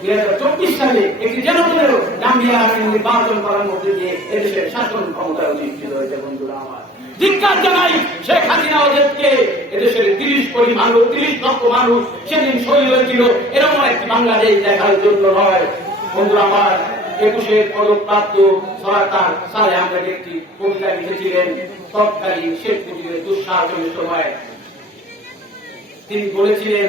দুই হাজার চব্বিশ সালে একটি নির্বাচন করার মধ্যে দিয়ে শাসন ক্ষমতা বন্ধুরা আমার। জানাই শেখ হাসিনা ওদেরকে এদেশের তিরিশ কোটি মানুষ, তিরিশ লক্ষ মানুষ সেদিন শহীদ হয়েছিল। এরকম একটি বাংলাদেশ দেখার জন্য নয়। বন্ধুরা আমার সরকার সালে আমরা একটি কবিতা লিখেছিলেন, তৎকালীন শেখ সময়। তিনি বলেছিলেন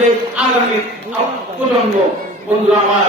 সুফল আগামী প্রজন্ম। বন্ধুরা আমার